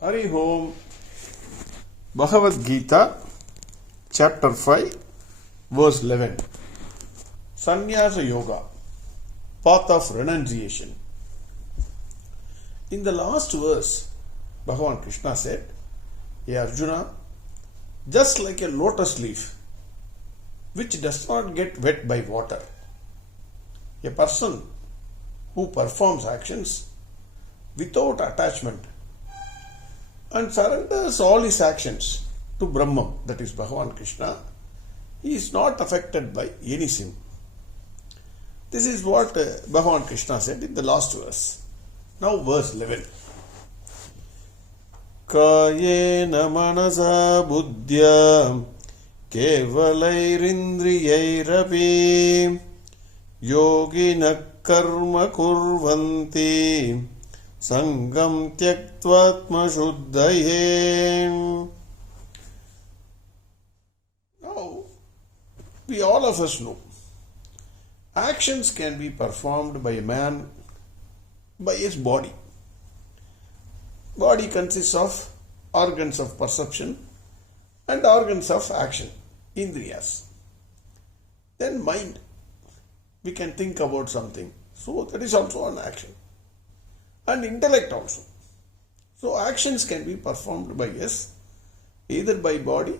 Hari Om. Bhagavad Gita Chapter 5 Verse 11. Sannyasa Yoga, Path of Renunciation. In the last verse, Bhagwan Krishna said, "Hey Arjuna, just like a lotus leaf which does not get wet by water, a person who performs actions without attachment and surrenders all his actions to Brahman, that is Bhagwan Krishna, he is not affected by any sin." This is what Bhagwan Krishna said in the last verse. Now verse 11. Kayena manasa buddhya kevalairindriyairapi yogina karma kurvanti sangam tyaktvatma shuddhaye. Now, we all of us know actions can be performed by a man by his body. Body consists of organs of perception and organs of action, indriyas. Then mind, we can think about something, so that is also an action. And intellect also. So actions can be performed by us, either by body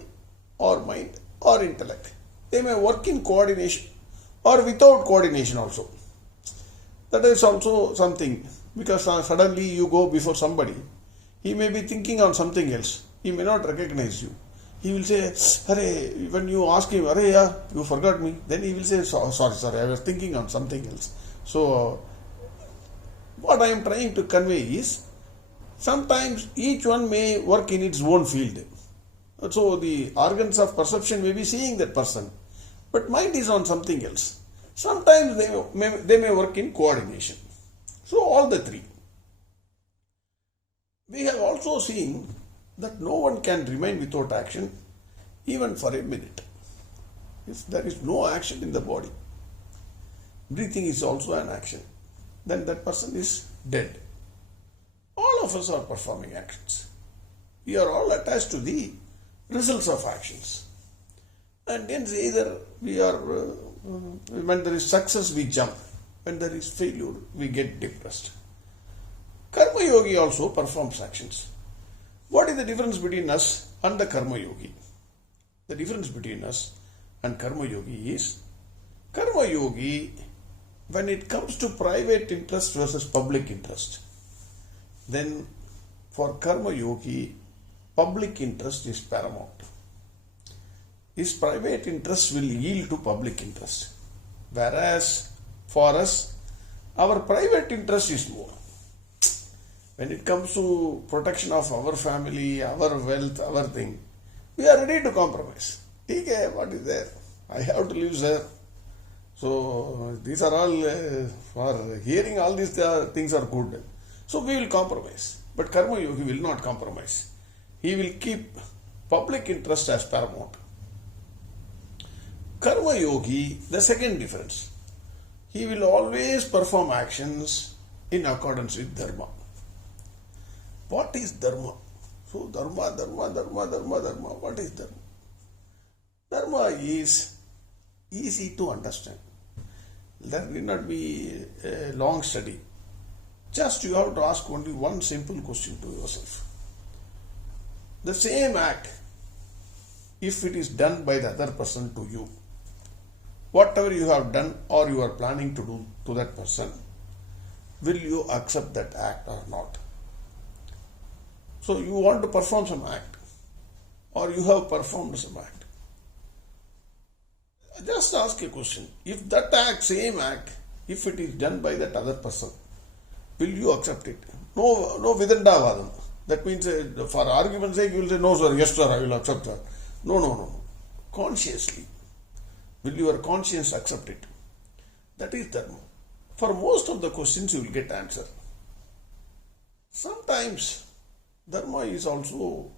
or mind or intellect. They may work in coordination or without coordination also. That is also something, because suddenly you go before somebody, he may be thinking on something else. He may not recognize you. He will say, "Hare," when you ask him, "Hare, yeah, you forgot me." Then he will say, sorry, I was thinking on something else. So, what I am trying to convey is, sometimes each one may work in its own field. So, the organs of perception may be seeing that person, but mind is on something else. Sometimes they may work in coordination. So, all the three. We have also seen that no one can remain without action even for a minute. If there is no action in the body, breathing is also an action, then that person is dead. All of us are performing actions. We are all attached to the results of actions. And hence either we are, when there is success we jump, when there is failure we get depressed. Karma Yogi also performs actions. What is the difference between us and the Karma Yogi? The difference between us and Karma Yogi is, Karma Yogi, when it comes to private interest versus public interest, then for Karma Yogi, public interest is paramount. His private interest will yield to public interest. Whereas for us, our private interest is more. When it comes to protection of our family, our wealth, our thing, we are ready to compromise. Okay, what is there? I have to live, sir. So, these are all, for hearing all these things are good. So, we will compromise. But Karma Yogi will not compromise. He will keep public interest as paramount. Karma Yogi, the second difference, he will always perform actions in accordance with Dharma. What is Dharma? So, Dharma. What is Dharma? Dharma is easy to understand. There need not be a long study. Just you have to ask only one simple question to yourself. The same act, if it is done by the other person to you, whatever you have done or you are planning to do to that person, will you accept that act or not? So you want to perform some act, or you have performed some act. Just ask a question. If that act, same act, if it is done by that other person, will you accept it? No vidandavadam. That means for argument's sake you will say, "No sir, yes sir, I will accept that." No. Consciously. Will your conscience accept it? That is Dharma. For most of the questions you will get answer. Sometimes Dharma is also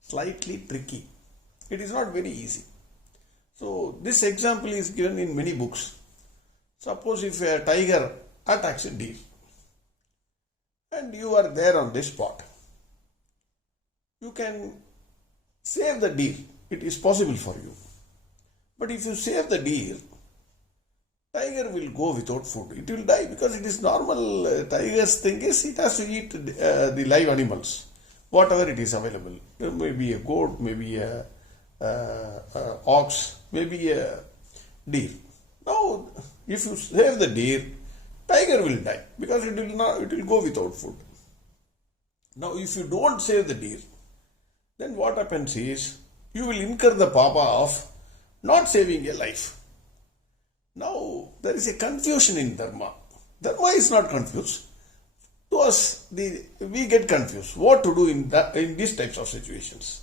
slightly tricky. It is not very easy. So this example is given in many books. Suppose if a tiger attacks a deer and you are there on this spot, you can save the deer. It is possible for you. But if you save the deer, tiger will go without food. It will die because it is normal. Tiger's thing is it has to eat the live animals, whatever it is available. Maybe a goat, maybe a ox, maybe a deer. Now, if you save the deer, tiger will die because it will go without food. Now, if you don't save the deer, then what happens is you will incur the papa of not saving a life. Now, there is a confusion in Dharma. Dharma is not confused. To us, we get confused. What to do in these types of situations?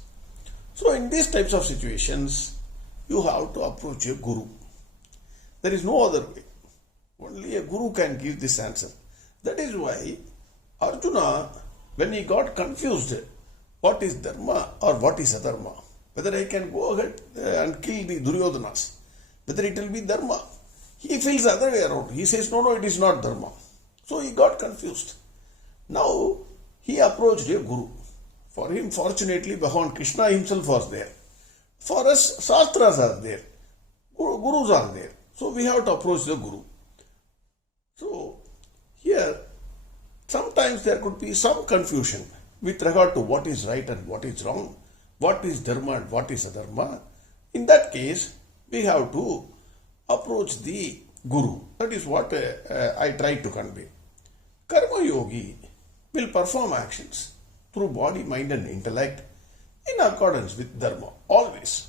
So, in these types of situations, you have to approach a guru. There is no other way. Only a guru can give this answer. That is why Arjuna, when he got confused, what is Dharma or what is Adharma? Whether I can go ahead and kill the Duryodanas, whether it will be Dharma. He feels the other way around. He says, no, it is not Dharma. So he got confused. Now, he approached a guru. For him, fortunately, Bhagwan Krishna himself was there. For us, Shastras are there. Gurus are there. So we have to approach the guru. So, here, sometimes there could be some confusion with regard to what is right and what is wrong, what is Dharma and what is Adharma. In that case, we have to approach the guru. That is what I try to convey. Karma Yogi will perform actions through body, mind and intellect in accordance with Dharma, always.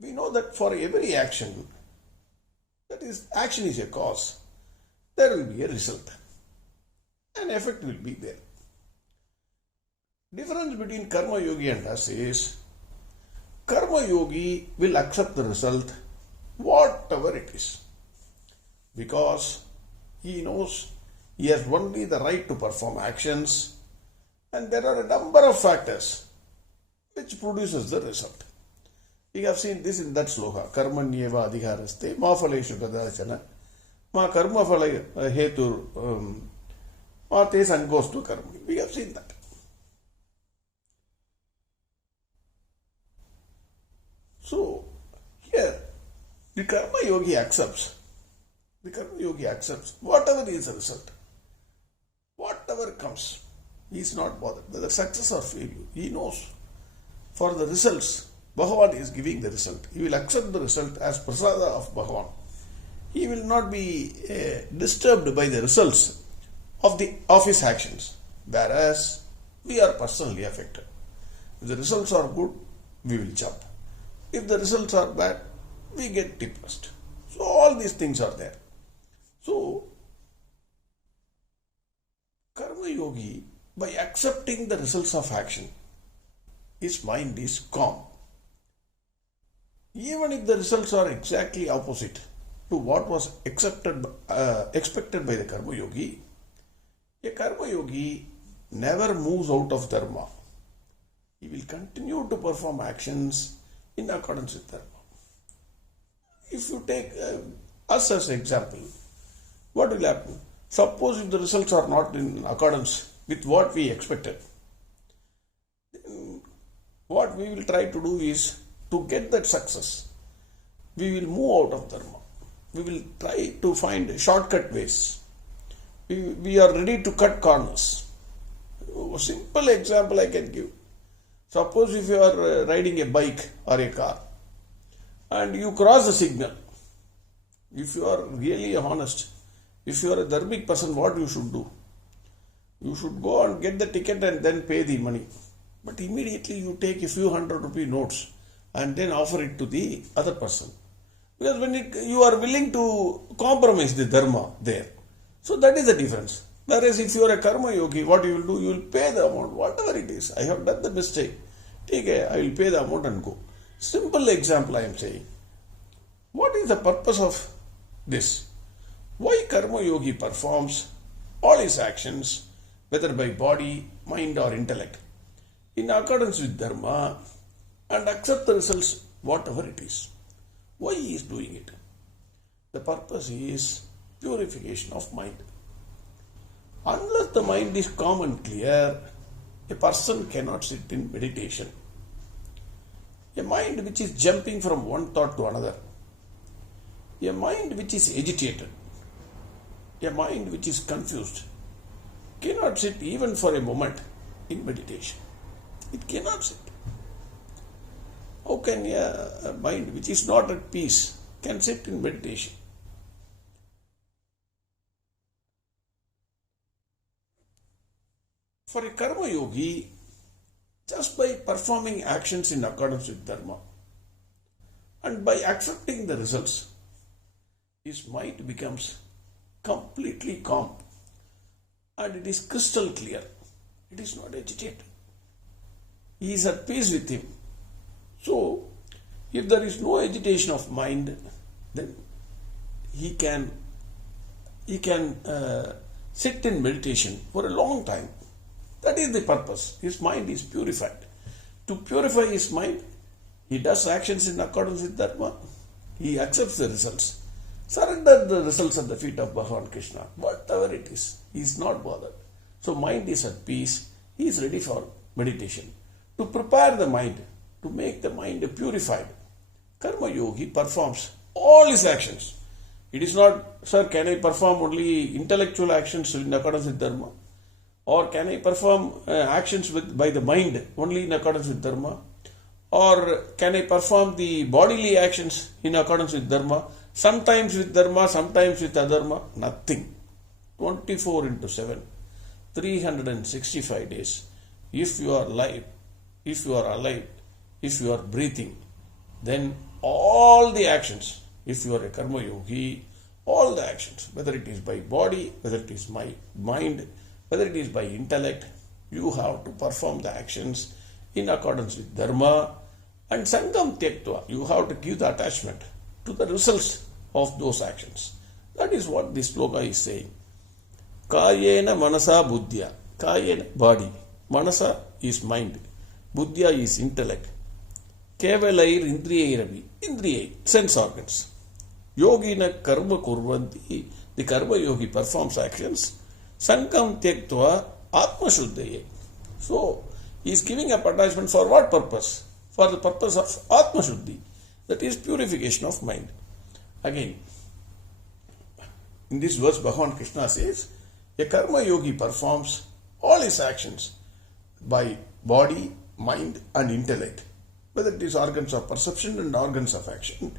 We know that for every action, that is, action is a cause, there will be a result. An effect will be there. Difference between Karma Yogi and us is, Karma Yogi will accept the result, whatever it is, because he knows he has only the right to perform actions, and there are a number of factors which produces the result. We have seen this in that sloka, Karmanyeva adhikaraste ma phaleshu kadachana ma karma phala hetur ma te sangostu karma. We have seen that. So, here, the Karma Yogi accepts. The Karma Yogi accepts whatever is the result. Whatever comes, he is not bothered. Whether success or failure, he knows. For the results, Bhagavan is giving the result. He will accept the result as prasada of Bhagavan. He will not be disturbed by the results of his actions. Whereas, we are personally affected. If the results are good, we will jump. If the results are bad, we get depressed. So all these things are there. So, Karma Yogi, by accepting the results of action, his mind is calm. Even if the results are exactly opposite to what was expected by the Karma Yogi, a Karma Yogi never moves out of Dharma. He will continue to perform actions in accordance with Dharma. If you take us as an example, what will happen? Suppose if the results are not in accordance with what we expected, then what we will try to do is to get that success. We will move out of Dharma. We will try to find shortcut ways. We are ready to cut corners. A simple example I can give. Suppose if you are riding a bike or a car and you cross the signal, if you are really honest, if you are a dharmic person, what you should do? You should go and get the ticket and then pay the money. But immediately you take a few 100 rupee notes and then offer it to the other person. Because when you are willing to compromise the dharma there. So that is the difference. Whereas if you are a karma yogi, what you will do? You will pay the amount, whatever it is. I have done the mistake. I will pay the amount and go. Simple example I am saying. What is the purpose of this? Why karma yogi performs all his actions, whether by body, mind or intellect, in accordance with dharma and accept the results, whatever it is. Why he is doing it? The purpose is purification of mind. Unless the mind is calm and clear, a person cannot sit in meditation. A mind which is jumping from one thought to another, a mind which is agitated, a mind which is confused, cannot sit even for a moment in meditation. It cannot sit. How can a mind which is not at peace can sit in meditation? For a Karma Yogi, just by performing actions in accordance with Dharma and by accepting the results, his mind becomes completely calm and it is crystal clear. It is not agitated. He is at peace with him. So, if there is no agitation of mind, then he can sit in meditation for a long time. That is the purpose. His mind is purified. To purify his mind, he does actions in accordance with Dharma. He accepts the results. Surrender the results at the feet of Bhagwan Krishna. Whatever it is, he is not bothered. So mind is at peace. He is ready for meditation. To prepare the mind, to make the mind purified, Karma Yogi performs all his actions. It is not, sir, can I perform only intellectual actions in accordance with Dharma? Or can I perform actions by the mind only in accordance with Dharma? Or can I perform the bodily actions in accordance with Dharma? Sometimes with Dharma, sometimes with Adharma? Nothing. 24/7, 365 days. If you are alive, if you are breathing, then all the actions, if you are a Karma Yogi, all the actions, whether it is by body, whether it is by mind, whether it is by intellect, you have to perform the actions in accordance with Dharma and Sangam Tyaktva. You have to give the attachment to the results of those actions. That is what this sloka is saying. Kayena manasa buddhya. Kayena body. Manasa is mind. Buddhya is intellect. Kevalair indriyairavi. Indriyai, sense organs. Yogina karma kurvanti. The Karma Yogi performs actions. Sankam Tyaktva Atma Shuddhaye. So, he is giving up attachment for what purpose? For the purpose of Atma Shuddhi. That is purification of mind. Again, in this verse, Bhagwan Krishna says, a Karma Yogi performs all his actions by body, mind and intellect, whether it is organs of perception and organs of action,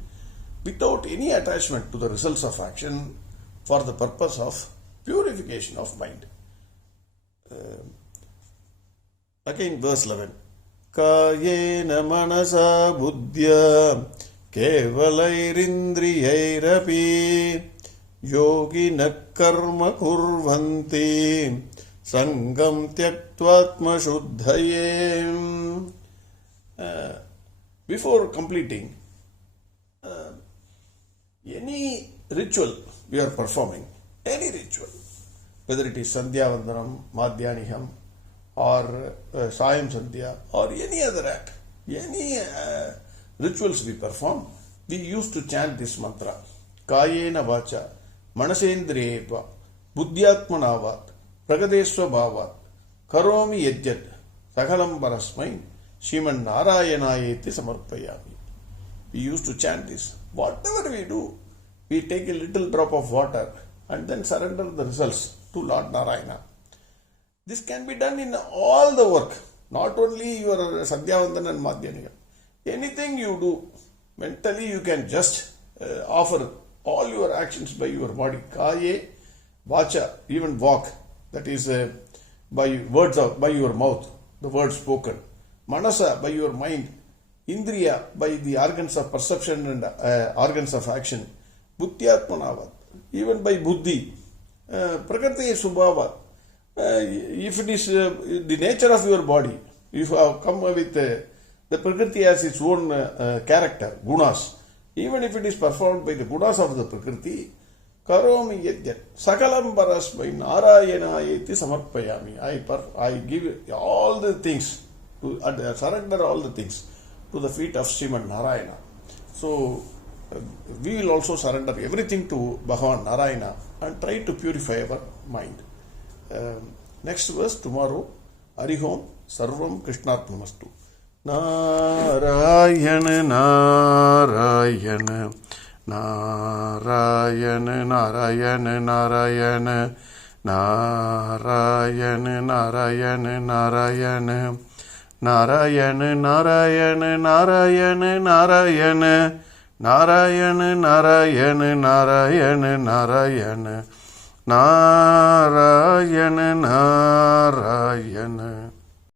without any attachment to the results of action for the purpose of purification of mind. Again, verse 11. Kayena manasa buddhya kevalairindrayairapi yogina karma kurvanti sangam tyaktvatma shuddhaye. Before completing any ritual we are performing, any ritual, whether it is Sandhya Vandanam, Madhyaniham, or Sayam Sandhya, or any other act, any rituals we perform, we used to chant this mantra. Kayena vacha, manasendriyeva, buddhyatmanavat, pragadesva bhavat, karomi yajjat, sakalam parasmai, Sriman Narayanayeti samarpayami. We used to chant this. Whatever we do, we take a little drop of water and then surrender the results to Lord Narayana. This can be done in all the work, not only your Sandhyavandan and Madhyaniham. Anything you do, mentally you can just offer all your actions by your body. Kaye, vacha, even walk, that is by words by your mouth, the words spoken. Manasa, by your mind. Indriya, by the organs of perception and organs of action. Buddhyatmanavat, even by buddhi. Prakriti subhava, if it is the nature of your body, if you have come with the Prakriti has its own character, gunas. Even if it is performed by the gunas of the Prakriti, karomi yajjat, sakalam parasmai narayanayeti samarpayami. I give all the things, surrender all the things to the feet of Sriman Narayana. So, we will also surrender everything to Bhagavan Narayana and try to purify our mind. Next verse tomorrow Harihom Sarvam Krishnarpnamastu. Narayana Narayana Narayana Narayana Narayana Narayana Narayana Narayana Narayana Narayana Narayana Narayana Narayana Narayana Narayana Narayana Narayana Narayana